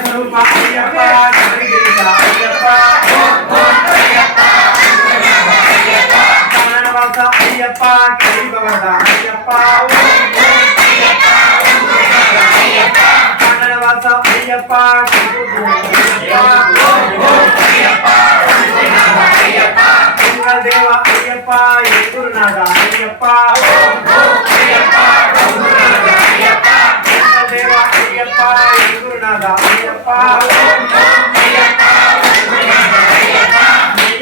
ಸ್ವರೂಪ ಅಯ್ಯಪ್ಪ ಗರಿಗಿರಿಸ ಅಯ್ಯಪ್ಪ ಕನ್ನಡವಾಸ ಅಯ್ಯಪ್ಪ ಕರಿಬವರದ ಅಯ್ಯಪ್ಪ ಕನ್ನಡವಾಸ ಅಯ್ಯಪ್ಪ ದೇವ ಅಯ್ಯಪ್ಪ ಗುರುನಾಥ ಅಯ್ಯಪ್ಪ ದೇವ ಅಯ್ಯಪ್ಪ ಗುರುನಾಥ ಅಯ್ಯಪ್ಪ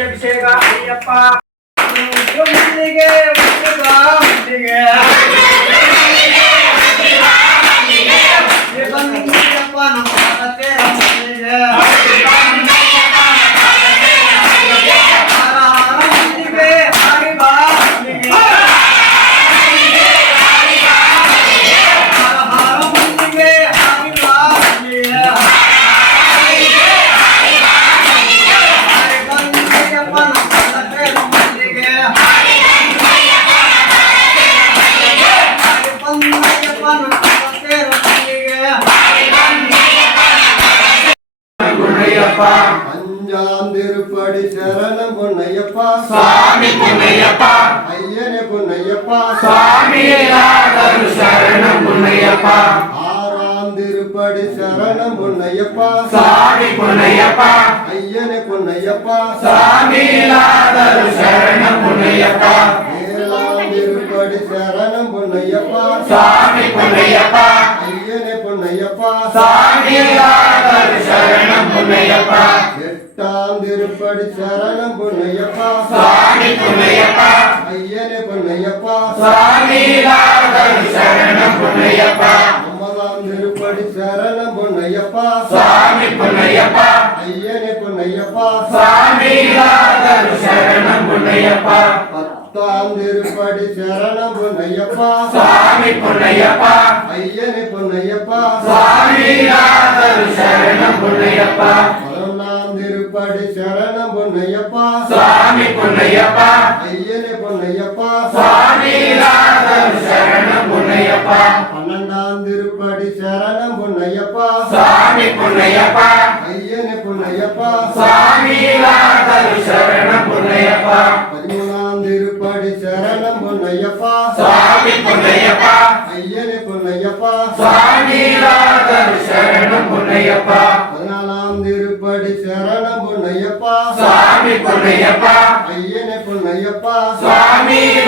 ಅಭಿಷೇಕ ಅಯ್ಯಪ್ಪ ಮುಂದಿಗೆ ಮುಂದಿಗೆ ಬಂದಿಯಪ್ಪ ನಮ್ಮ அஞ்சாந்திருப்படி சரணம் பொன்னையப்பா சுவாமி பொன்னையப்பா ஐயனே பொன்னையப்பா சுவாமியே சரணம் பொன்னையப்பா ஆறாந்திருப்படி சரணம் பொன்னையப்பா சுவாமி பொன்னையப்பா ஐயனே பொன்னையப்பா சுவாமியே சரணம் பொன்னையப்பா ஏழாந்திருப்படி சரணம் பொன்னையப்பா சுவாமி பொன்னையப்பா ஐயனே பொன்னையப்பா சுவாமியே சரணம் பொன்னையப்பா எட்டாம் திருப்படி சரணம் பொன்னையப்பா சுவாமி பொன்னையப்பா ஐயனே பொன்னையப்பா சுவாமியே சரணம் பொன்னையப்பா ஒன்பதாம் திருப்படி சரணம் பொன்னையப்பா சுவாமி பொன்னையப்பா ஐயனே பொன்னையப்பா சுவாமியே சரணம் பொன்னையப்பா பத்தாம் திருப்படி சரணம் பொன்னையப்பா சுவாமி பொன்னையப்பா ஐயனே பொன்னையப்பா சுவாமியே சரணம் பொன்னையப்பா பதினொன்னாம் திருப்படி சரணம் பொன்னையப்பா சுவாமி பொன்னையப்பா ஐயனே பொன்னையப்பா சுவாமியே சரணம் பொன்னையப்பா பன்னெண்டாம் திருப்படி சரணம் பொன்னையப்பா சுவாமி பொன்னையப்பா ஐயனே பொன்னையப்பா சுவாமியே சரணம் பொன்னையப்பா பதிமூணாம் திருப்படி சரணம் பொன்னையப்பா சுவாமி பொன்னையப்பா ஐயனே பொன்னையப்பா சுவாமியே சரணம் பொன்னையப்பா பதினாலாம் திருப்படி சரணம் பொன்னையப்பா சுவாமி பொன்னையப்பா ஐயனே பொன்னையப்பா சுவாமியே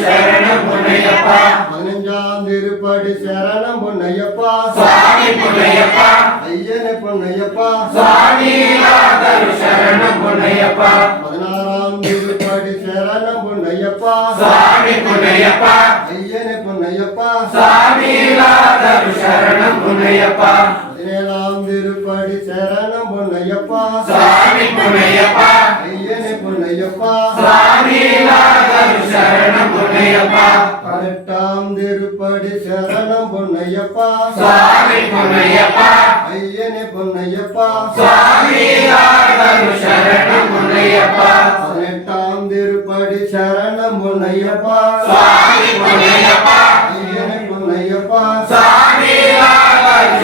சரணம் பொன்னையப்பா பதினஞ்சாம் திருப்படி சரணம் பொன்னையப்பா சுவாமி பொன்னையப்பா ஐயனே பொன்னையப்பா சுவாமியே சரணம் பொன்னையப்பா பதினாறாம் திருப்படி சரணம் பொன்னையப்பா சுவாமி பொன்னையப்பா ஐயனே பொன்னையப்பா சுவாமியே சரணம் பொன்னையப்பா பதினேழாம் திருப்படி சரணம் பொன்னையப்பா சுவாமி பொன்னையப்பா ஐயனே பொன்னையப்பா சுவாமியே சரணம் பொன்னையப்பா பதினெட்டாம் திருப்படி சரணம் பொன்னையப்பா சுவாமி பொன்னையப்பா ஐயனே பொன்னையப்பா சுவாமியே சரணம் பொன்னையப்பா பதினெட்டாம் திருப்படி சரணம் பொன்னையப்பா சுவாமி பொன்னையப்பா ஐயனே பொன்னையப்பா சுவாமியே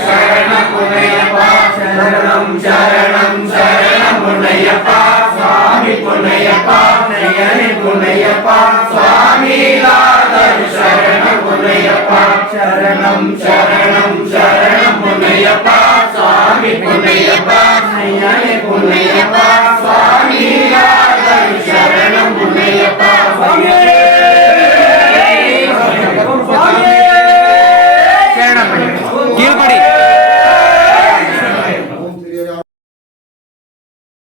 சரணம் பொன்னையப்பா சரணம் சரணம் சரணம் பொன்னையப்பா சுவாமி பொன்னையப்பா ஐயனே பொன்னையப்பா சுவாமியே சரணம் பொன்னையப்பா சரணம் சரணம் சரணம் பொன்னையப்பா சுவாமி பொன்னையப்பா